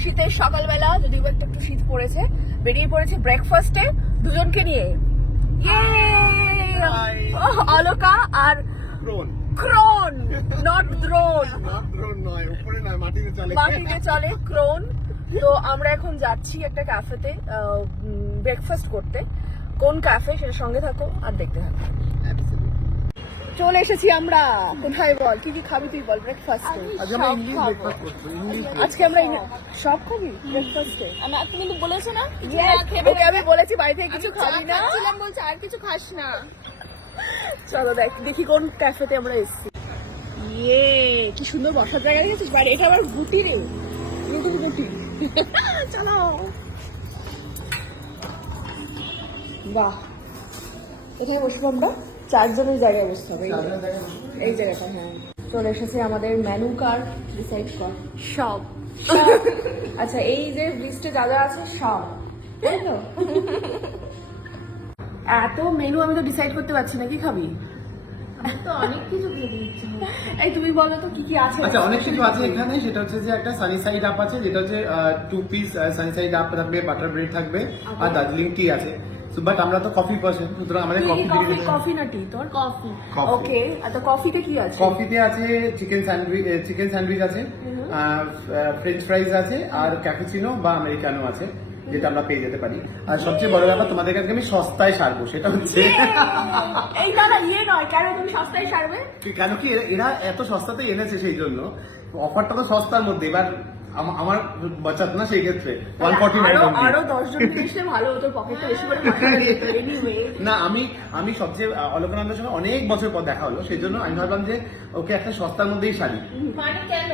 শীতের সকালবেলা, যদিও একটু একটু শীত পড়েছে, বেরিয়ে পড়েছে ব্রেকফাস্টে দুজনকে নিয়ে। অলকা আর ক্রোন, নট দ্রোন, মাটিতে চলে ক্রোন। তো আমরা এখন যাচ্ছি একটা ক্যাফেতে ব্রেকফাস্ট করতে। কোন ক্যাফে সেটা সঙ্গে থাকো আর দেখতে থাকো। চলে এসেছি আমরা। কোথায় বল, কি কি খাবি তুই বল ব্রেকফাস্টে? আজকে আমরা সব খাবি ব্রেকফাস্টে? তুমি তো বলেছো না ওকে আমি বলেছি বাড়ি থেকে কিছু খাবি না, বলছে আর কিছু খাস না। চলো দেখি কোন ক্যাফেতে আমরা এসেছি। ইয়ে কি সুন্দর বসার জায়গা দিয়েছিস বাড়ি। এটা আবার গুটি রে, নতুন গুটি। চলো। বাহ, কোথায় বসবো আমরা? চারজনের জায়গায় বসতে হবে এই জায়গাটা। হ্যাঁ, চলে এসেছে আমাদের মেনু কার্ড। ডিসাইড কর সব। আচ্ছা, এই যে লিস্টে যা যা আছে সব, তাই তো? এত মেনু আমি তো ডিসাইড করতে পারছি না, কি খাবি? তো অনেক কিছু খেতে ইচ্ছে হয়। এই তুমি বলো তো কি কি আছে। আচ্ছা, অনেক কিছু আছে এখানে। সেটা হচ্ছে যে একটা সানি সাইড আপ আছে, যেটা হচ্ছে 2 পিস সানি সাইড আপ থাকবে, বাটার ব্রেড থাকবে, আর দার্জিলিং টি আছে। বাট আমরা তো কফি পার্সন, সুতরাং আমাদের কফি না টি? তোর কফি। ওকে, আচ্ছা কফিতে কি আছে? কফিতে আছে চিকেন স্যান্ডউইচ আছে, ফ্রেঞ্চ ফ্রাইজ আছে, আর ক্যাপুচিনো বা আমেরিকানো আছে, যেটা আমরা পেয়ে যেতে পারি। আর সবচেয়ে বড় ব্যাপার, তোমাদের কাছে আমি সস্তায় সারবো, সেটা হচ্ছে এই দাদা ইয়ে নয়, কেন তুমি সস্তায় সারবে? কেন কি এরা এত সস্তাতে এনেছে, সেই জন্য অফারটা তো সস্তার মধ্যে। এবার আমার বাঁচাত না সেই ক্ষেত্রে 149 আরো 10 জন এসে ভালো হতো, পকেটটা বেশি করে এনিওয়ে না, আমি সবচেয়ে অলকানন্দের সঙ্গে অনেক বছর পর দেখা হলো, সেই জন্য আমি ভাবলাম যে ওকে একটা সস্তার মধ্যেই সারি। মানে কেন?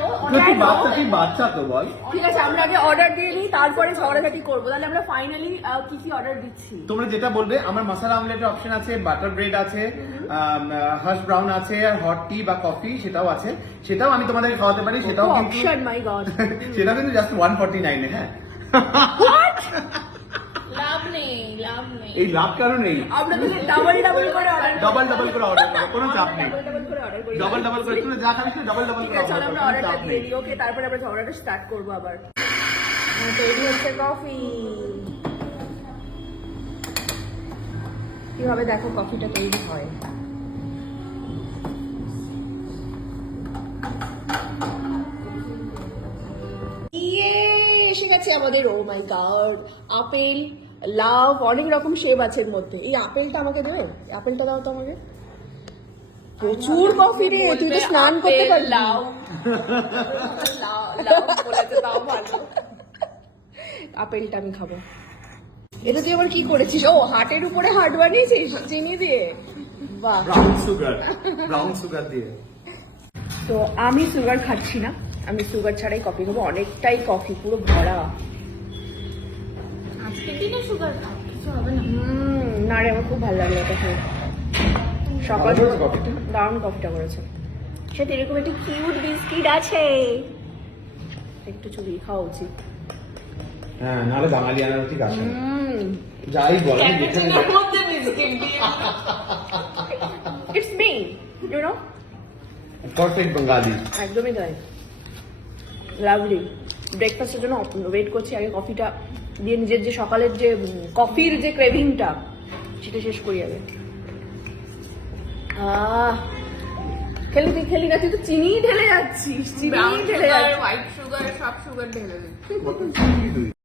তুই বাচ্চা তো বল। ঠিক আছে, আমরা আগে অর্ডার দিয়ে নিই, তারপরে ঝগড়াঝাটি করবো। তাহলে আমরা ফাইনালি কি কি অর্ডার দিচ্ছি? তোমরা যেটা বলবে। আমার মশলা আমলেটের অপশন আছে, বাটার ব্রেড আছে, হাশ ব্রাউন আছে, আর হট টি বা কফি সেটাও আছে। সেটাও আমি তোমাদেরকে খাওয়াতে পারি। সেটাও কিন্তু অপশন, মাই গড। সেটা কিন্তু জাস্ট 149 এ। হ্যাঁ, লাভ নেই। এই লাভ কারণ নেই। আমরা তো ডাবল করে অর্ডার ডাবল করে অর্ডার করো, কোনো চাপ নেই। করে অর্ডার করি। ডাবল করে তুমি যা খাবে ডাবল করে ঠিক আছে, চলো আমরা অর্ডার অর্ডারটা করো, দিয়ে দিই। ওকে, তারপরে আমরা ঝগড়াটা স্টার্ট করবো আবার। তৈরি হচ্ছে কফি। কিভাবে দেখো কফিটা তৈরি হয়। এসে গেছে আমাদের। ও মাই গড, আপেল, লাভ, অনেক রকম শেপ আছে এর মধ্যে। এই আপেলটা আমাকে দেবে? আপেলটা দাও তো আমাকে। প্রচুর কফি রে, তুই তো স্নান করতে পারবি। লাউ বলেছে, তাও ভালো। আপেলটা আমি খাবো। এটা তুই আবার কি করেছিস? ও, হাটের উপরে হাট বানিয়েছিস চিনি দিয়ে? বাহ, ব্রাউন সুগার দিয়ে। তো আমি সুগার খাচ্ছি না, আমি সুগার ছাড়াই কফি খাবো। অনেকটাই কফি, পুরো ভরা। আজকের দিনে সুগার খাও, কিছু হবে না। না রে, আমার খুব ভালো লাগলো এটা খেয়ে। সকাল দারুণ কফিটা করেছে। সাথে এরকম একটি কিউট বিস্কিট আছে, একটু চুরি খাওয়া উচিত। হ্যাঁ, নাহলে বাঙালি আনার ঠিক আছে। যাই বল, ক্যাপুচিনোর মধ্যে বিস্কিট দিয়ে। It's me, you know, perfect Bangali. একদমই তাই। লাভলি। ব্রেকফাস্টের জন্য ওয়েট করছি, আগে কফিটা দিয়ে নিজের যে সকালের যে কফির যে ক্রেভিংটা সেটা শেষ করি আগে। খেলি না, তুই তো চিনি ঢেলে যাচ্ছিস। চিনি ঢেলে যাচ্ছিস। হোয়াইট সুগার, সব সুগার ঢেলে দিচ্ছি।